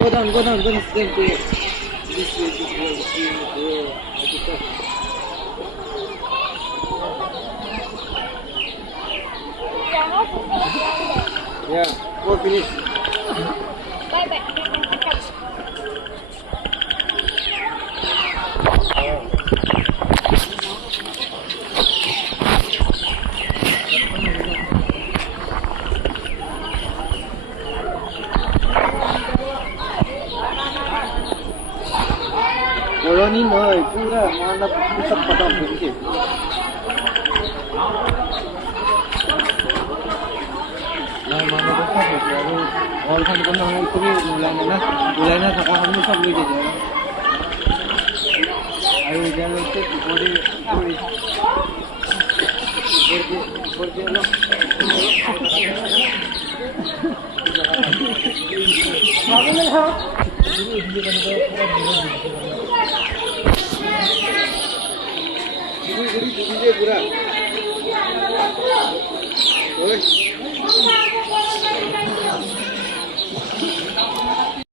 Go down, go straight to this way, this way. Yeah, 4 minutes. Bye bye. Running है पूरा मतलब सब पता मुझे ना मानो तो सब हो गया और खाने को ना है कभी बुलाना था हम लोग सब ले जाएगा अरे जाने से पूरी पूरी पूरी लो बाबू ने हाँ पूरा ओए